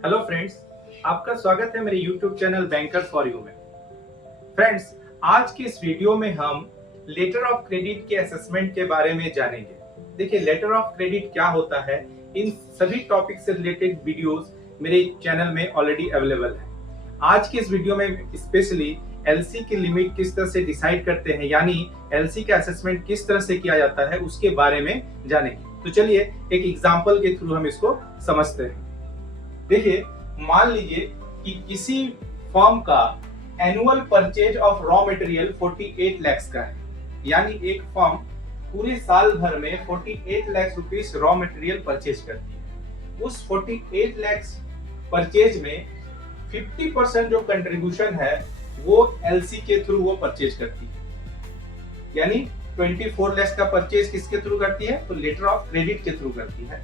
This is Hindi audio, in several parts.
हेलो फ्रेंड्स, आपका स्वागत है मेरे YouTube channel bankers for you में। फ्रेंड्स, आज की इस वीडियो में हम लेटर ऑफ क्रेडिट के असेसमेंट के बारे में जानेंगे। देखिए, लेटर ऑफ क्रेडिट क्या होता है, इन सभी टॉपिक से रिलेटेड वीडियोस मेरे चैनल में ऑलरेडी अवेलेबल है। आज की इस वीडियो में स्पेशली एलसी की लिमिट किस तरह से डिसाइड करते हैं, यानी एलसी का असेसमेंट किस तरह से किया जाता है, उसके बारे में जानेंगे। तो चलिए एक एग्जाम्पल के थ्रू हम इसको समझते हैं। देखिए, मान लीजिए कि किसी फर्म का annual purchase of raw material 48 lakh का है, यानी एक फर्म पूरे साल भर में 48 lakh rupees raw material purchase करती है। उस 48 लाख परचेज में 50% जो कंट्रीब्यूशन है वो एलसी के थ्रू वो परचेज करती है, यानी 24 लाख का परचेज किसके थ्रू करती है, तो लेटर ऑफ क्रेडिट के थ्रू करती है।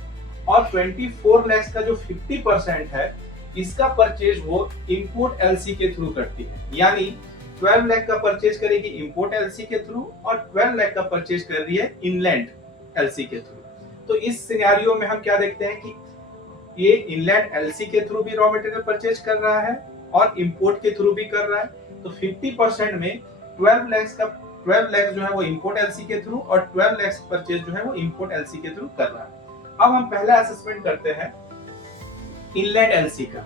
और 24 लाख का जो 50% है, इसका परचेज वो इंपोर्ट एलसी के थ्रू करती है, यानी 12 लाख का परचेज करेगी इंपोर्ट एलसी के थ्रू और 12 लाख का परचेज कर रही है इनलैंड एलसी के थ्रू। तो इस सिनेरियो में हम क्या देखते हैं कि ये इनलैंड एलसी के थ्रू भी रॉ मटेरियल परचेज कर रहा है और इंपोर्ट के थ्रू भी कर रहा है। तो 50% में 12 लाख जो है वो इंपोर्ट एलसी के थ्रू और 12 लाख परचेज जो है वो इंपोर्ट एलसी के थ्रू कर रहा है। अब हम पहला असेसमेंट करते हैं इनलैंड एलसी का।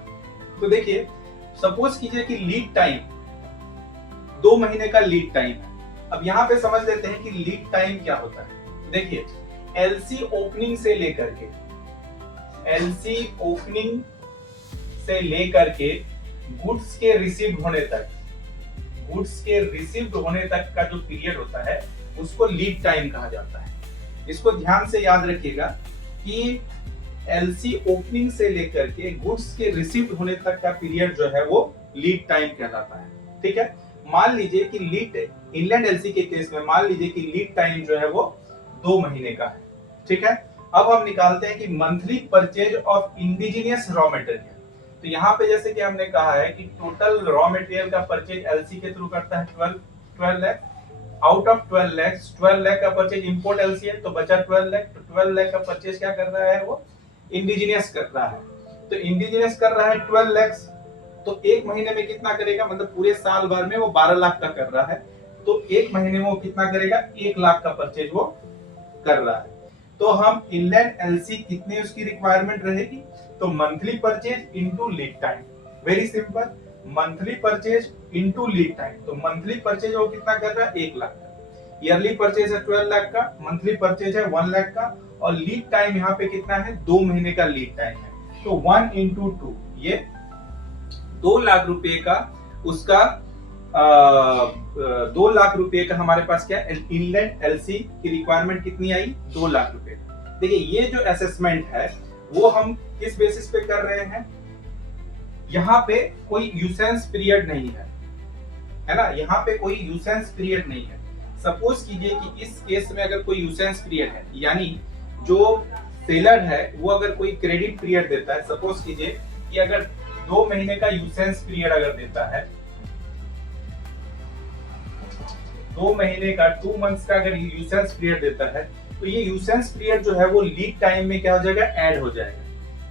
तो देखिए, सपोज कीजिए कि लीड टाइम 2 महीने का लीड टाइम है। अब यहाँ पे समझ लेते हैं कि लीड टाइम क्या होता है। देखिए, एलसी ओपनिंग से लेकर के गुड्स के रिसीव्ड होने तक का जो पीरियड होता है उसको लीड टाइम कहा जाता है। इसको ध्यान से याद रखिएगा कि एलसी ओपनिंग से लेकर के गुड्स के रिसीव्ड होने तक का पीरियड जो है वो लीड टाइम कहलाता है। ठीक है, मान लीजिए कि इनलैंड एलसी के केस में मान लीजिए कि लीड टाइम जो है वो 2 महीने का है। ठीक है, अब हम निकालते हैं कि monthly purchase of indigenous raw material. तो यहाँ पे जैसे कि हमने कहा है कि टोटल रॉ मटेरियल का परचेज एलसी के थ्रू करता है 12 लाख। आउट ऑफ 12 लाख का परचेज इंपोर्ट एलसी है, तो बचा 12 लाख। तो 12 लाख का परचेज क्या कर रहा है, वो इंडिजिनियस कर रहा है। तो इंडिजिनियस कर रहा है 12 लाख, तो एक महीने में कितना करेगा, मतलब पूरे साल भर में वो 12 लाख का कर रहा है, तो एक महीने में वो कितना करेगा, 1 लाख का परचेज वो कर रहा है। तो हम इनलैंड एलसी कितने उसकी रिक्वायरमेंट रहेगी, तो monthly purchase into lead time. Very simple, monthly purchase into lead time. तो मंथली परचेज वो कितना कर रहा है, 1 लाख का। ईयरली परचेज है 12 लाख का, मंथली परचेज है 1 लाख का, और लीड टाइम यहाँ पे कितना है, 2 महीने का लीड टाइम है। तो 1 into 2, ये 2 लाख रुपए का उसका 2 लाख रुपए का हमारे पास क्या है, इनलैंड एलसी की रिक्वायरमेंट कितनी आई, 2 लाख रुपए। देखिए, ये जो असेसमेंट है वो हम किस बेसिस पे कर रहे हैं, यहाँ पे कोई यूसेंस पीरियड नहीं है ना, यहाँ पे कोई यूसेंस पीरियड नहीं है। सपोज कीजिए कि इस केस में अगर कोई यूसेंस पीरियड है, यानी जो सेलर है वो अगर कोई क्रेडिट पीरियड देता है, सपोज कीजिए कि अगर 2 महीने का यूसेंस पीरियड अगर देता है, 2 महीने का 2 मंथ्स का अगर यूसेंस पीरियड देता है, तो ये यूसेंस पीरियड जो है वो लीड टाइम में क्या हो जाएगा, ऐड हो जाएगा।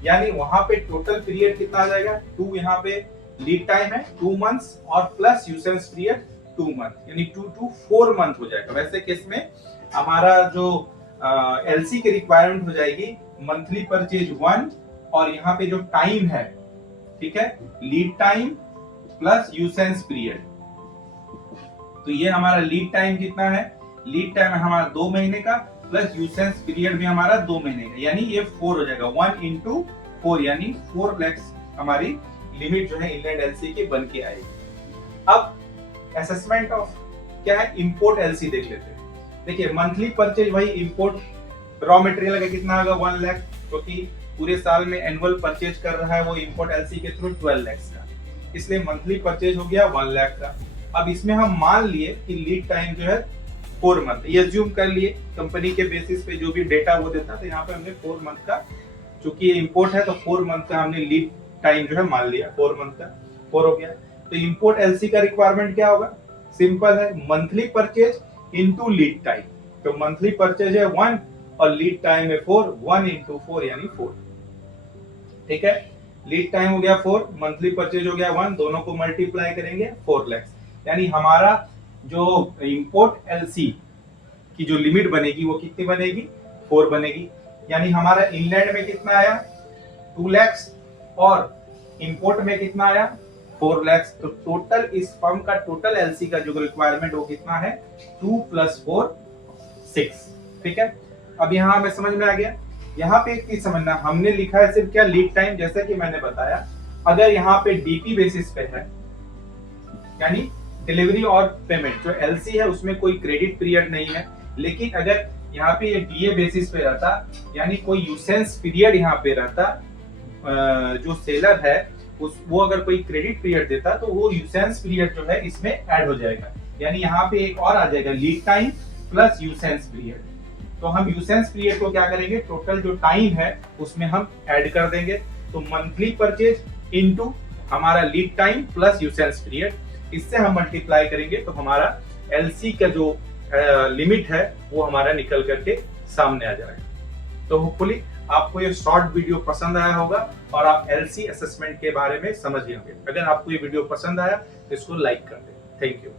यानी वहां पे टोटल पीरियड कितना आ जाएगा, 2 यहाँ पे लीड टाइम है 2 मंथ्स और प्लस यूसेंस पीरियड 2 मंथ, यानी 2 to 4 मंथ हो जाएगा। वैसे केस में हमारा जो एलसी की रिक्वायरमेंट हो जाएगी मंथली परचेज 1 और यहाँ पे जो टाइम है, ठीक है, लीड टाइम प्लस यूसेंस पीरियड। तो ये हमारा लीड टाइम कितना है, लीड टाइम है हमारा 2 महीने का प्लस यूसेंस पीरियड भी हमारा 2 महीने का, यानी ये 4 हो जाएगा। 1 into 4 यानी 4 लाख हमारी लिमिट जो है इनलैंड एलसी की बन के आएगी। अब असेसमेंट ऑफ क्या है, इंपोर्ट एलसी देख लेते हैं। देखिए, मंथली परचेज वही इंपोर्ट रॉ मटेरियल का कितना होगा, 1 लाख, क्योंकि पूरे साल में एनुअल परचेज कर रहा है वो इंपोर्ट एलसी के थ्रू 12 लाख का, इसलिए मंथली परचेज हो गया 1 लाख का। अब इसमें हम मान लिए कि लीड टाइम जो है 4 मंथ, ये अज्यूम कर लिए कंपनी के बेसिस पे जो भी डेटा वो देता, तो यहाँ पे हमने 4 मंथ का, चूंकि ये इंपोर्ट है तो 4 मंथ का हमने लीड टाइम जो है मान लिया, 4 मंथ का 4 हो गया। तो इंपोर्ट एलसी का रिक्वायरमेंट क्या होगा, सिंपल है, monthly purchase into lead time. तो मंथली परचेज है 1 और लीड टाइम है 4, 1 into 4 यानी 4। ठीक है, लीड टाइम हो गया 4, मंथली परचेज हो गया 1, दोनों को मल्टीप्लाई करेंगे 4 लाख। यानी हमारा जो इंपोर्ट एलसी की जो लिमिट बनेगी वो कितनी बनेगी, 4 बनेगी। यानी हमारा इनलैंड में कितना आया, 2 लाख, और इंपोर्ट में कितना आया, 4 लाख। तो टोटल इस फर्म का टोटल एलसी का जो रिक्वायरमेंट वो कितना है, 2 + 4 6। ठीक है, अब यहाँ हमें समझ में आ गया। यहाँ पे एक चीज समझना, हमने लिखा है सिर्फ क्या, लीड टाइम। जैसा कि मैंने बताया, अगर यहाँ पे डीपी बेसिस पे है, यानी डिलीवरी और पेमेंट, जो एलसी है उसमें कोई क्रेडिट पीरियड नहीं है। लेकिन अगर यहाँ पे ये डीए बेसिस पे रहता, यानी कोई यूसेंस पीरियड यहाँ पे रहता, जो सेलर है वो अगर कोई क्रेडिट पीरियड देता तो वो यूसेंस पीरियड जो है इसमें ऐड हो जाएगा। यानी यहाँ पे एक और आ जाएगा, लीड टाइम प्लस यूसेंस पीरियड। तो हम यूसेंस पीरियड को क्या करेंगे, टोटल जो टाइम है उसमें हम ऐड कर देंगे। तो मंथली परचेज इनटू हमारा लीड टाइम प्लस यूसेंस पीरियड, इससे हम मल्टीप्लाई करेंगे तो हमारा एलसी का जो लिमिट है वो हमारा निकल करके सामने आ जाएगा। तो होपफुली आपको ये शॉर्ट वीडियो पसंद आया होगा और आप एलसी असेसमेंट के बारे में समझ गए होंगे। अगर आपको ये वीडियो पसंद आया तो इसको लाइक कर दें। Thank you.